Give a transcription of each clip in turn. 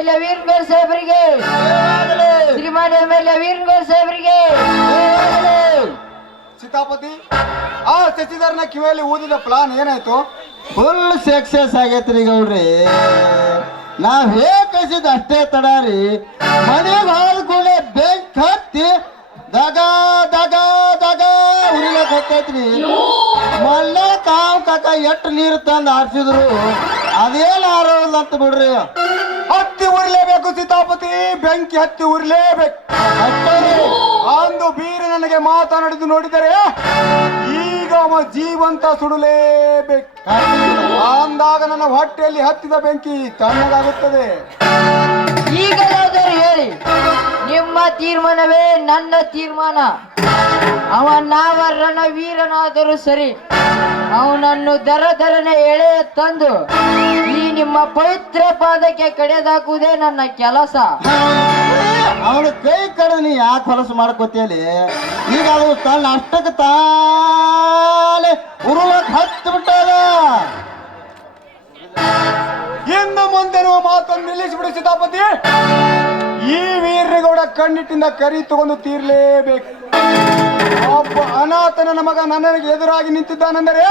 MLA Veeragowda ಸಾಹೇಬರಿಗೆ, ಶ್ರೀಮಾನ್ MLA Veeragowda ಸಾಹೇಬರಿಗೆ. ಸೀತಾಪತಿ, ಆ ಶಶಿಧರನ ಕಿವಿಯಲ್ಲಿ ಊದಿದ ಪ್ಲಾನ್ ಏನಾಯ್ತು? ಫುಲ್ ಸಕ್ಸಸ್ ಆಗೈತ್ರಿ ಗೌಡ್ರಿ. ನಾವ್ ಹೇಗಿಸಿದ ಅಷ್ಟೇ ತಡಾರಿ. ಮನೆಗೆ ಹಾಲ್ಕೊಂಡೆ ಬೆಂಕ್ ಹತ್ತಿ ದಗ ದಗ ದಗ ಉರಿಲಕ್ ಹೋಗ್ತೈತ್ರಿ. ಮಲ್ಲ ಕಾವ್ ಕಾಕ ಎಟ್ಟು ನೀರು ತಂದು ಆರಿಸಿದ್ರು ಅದೇನು ಆರೋಲ್ಲ ಅಂತ ಬಿಡ್ರಿ. ಹತ್ತಿ ಉರಿಲೇಬೇಕು ಸೀತಾಪತಿ, ಬೆಂಕಿ ಹತ್ತಿ ಉರಿಲೇಬೇಕು. ಅಂದು ಬೀರ ನನಗೆ ಮಾತನಾಡಿದ್ದು ನೋಡಿದರೆ ಈಗ ಅವ ಜೀವಂತ ಸುಡಲೇಬೇಕು. ಅಂದಾಗ ನನ್ನ ಹೊಟ್ಟೆಯಲ್ಲಿ ಹತ್ತಿದ ಬೆಂಕಿ ತಣ್ಣಗಾಗುತ್ತದೆ. ಈಗಲಾದರೂ ಹೇಳಿ, ನಿಮ್ಮ ತೀರ್ಮಾನವೇ ನನ್ನ ತೀರ್ಮಾನ. ಅವ ನಾವ ರಣವೀರನಾದರೂ ಸರಿ, ಅವನನ್ನು ದರದರನೆ ಎಳೆ ತಂದು ಈ ನಿಮ್ಮ ಪವಿತ್ರ ಪಾದಕ್ಕೆ ಕಡೆದಾಕುವುದೇ ನನ್ನ ಕೆಲಸ. ಅವನ ಕೈ ಕಡೆ ನೀ ಯಾಕೆ ಹೊಲಸು ಮಾಡ್ಕೋತಿಯಲ್ಲಿ? ಈಗ ಅದು ತನ್ನ ಅಷ್ಟಕ್ಕೆ ತಾನೇ ಉರುಳಕ್ ಹತ್ತು ಬಿಟ್ಟದ. ಇನ್ನು ಮುಂದೆ ಮಾತನ್ನು ನಿಲ್ಲಿಸಿಬಿಡು ಸೀತಾಪತಿ. ಈ ವೀರಗೌಡ ಕಣ್ಣಿಟ್ಟಿಂದ ಕರಿ ತಗೊಂಡು ತೀರ್ಲೇಬೇಕು. ಒಬ್ಬ ಅನಾಥನ ಮಗ ನನಗೆ ಎದುರಾಗಿ ನಿಂತಿದ್ದಾನೆಂದರೆ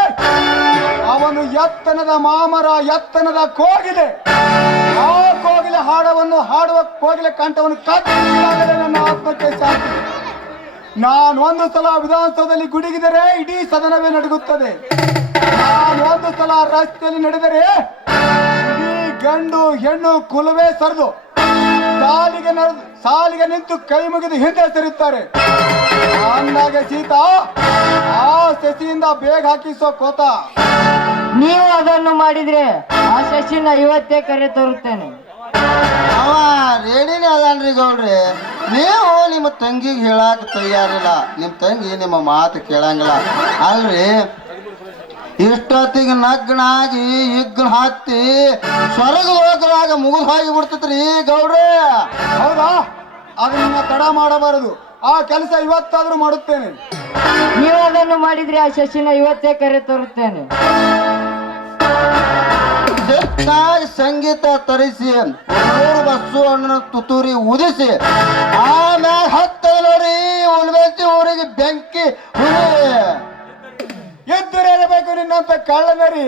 ಅವನು ಎತ್ತನದ ಮಾಮರ, ಎತ್ತನದ ಕೋಗಿಲೆ. ಆ ಕೋಗಿಲೆ ಹಾಡವನ್ನು ಹಾಡುವ ಕೋಗಿಲೆ ಕಂಠವನ್ನು ಕತ್ತರಿಸಿದಾಗಲೇ ನನ್ನ ಆತ್ಮಕ್ಕೆ ಶಾಂತಿ. ನಾನು ಒಂದು ಸಲ ವಿಧಾನಸೌಧದಲ್ಲಿ ಗುಡುಗಿದರೆ ಇಡೀ ಸದನವೇ ನಡುಗುತ್ತದೆ. ನಾನು ಒಂದು ಸಲ ರಸ್ತೆಯಲ್ಲಿ ನಡೆದರೆ ಇಡೀ ಗಂಡು ಹೆಣ್ಣು ಕುಲವೇ ಸರಿದು ಸಾಲಿಗೆ ನಿಂತು ಕೈ ಮುಗಿದು ಹಿಂದೆ ಸರಿಯುತ್ತಾರೆ. ಅಂದಾಗ ಸೀತಾ ಆ ಶಶಿಯಿಂದ ಬೇಗ ಹಾಕಿಸೋ ಕೋತ. ನೀವು ಅದನ್ನು ಮಾಡಿದ್ರೆ ಆ ಶಶಿನ ಇವತ್ತೇ ಕರೆ ತರುತ್ತೇನೆ. ಅವ ರೇಡಿನೇ ಅದನ್ರಿ ಗೌಡ್ರಿ. ನೀವು ನಿಮ್ಮ ತಂಗಿಗೆ ಹೇಳಾಕ ತಯಾರಿಲ್ಲ. ನಿಮ್ಮ ತಂಗಿ ನಿಮ್ಮ ಮಾತು ಕೇಳಂಗಿಲ್ಲ ಅಲ್ರಿ. ಇಷ್ಟೊತ್ತಿಗೆ ನಗ್ನಾಗಿ ಇಗ್ನ ಹತ್ತಿ ಸ್ವರ್ಗ ಹೋಗರಾಗ ಮುಗಿದು ಹೋಗಿ ಬಿಡ್ತೈತ್ರಿ ಗೌಡ್ರೆ. ಹೌದಾ? ಅದನ್ನ ತಡ ಮಾಡಬಾರದು. ಆ ಕೆಲಸ ಇವತ್ತಾದ್ರೂ ಮಾಡುತ್ತೇನೆ. ನೀವು ಅದನ್ನು ಮಾಡಿದ್ರೆ ಆ ಶಶಿನ ಇವತ್ತೇ ಕರೆ ತರುತ್ತೇನೆ. ಚೆನ್ನಾಗಿ ಸಂಗೀತ ತರಿಸಿ ಬಸ್ಸು ಅಣ್ಣನ ತುತ್ತೂರಿ ಉದಿಸಿ ಆಮ್ಯಾಗ ಹತ್ತದ ನೋಡಿ ಉಲ್ವೆಂಚಿ ಊರಿಗೆ ಬೆಂಕಿ ಹುರಿ. ಎದ್ದುರೇಳಬೇಕು ನಿನ್ನಂತ ಕಳ್ಳನರಿ.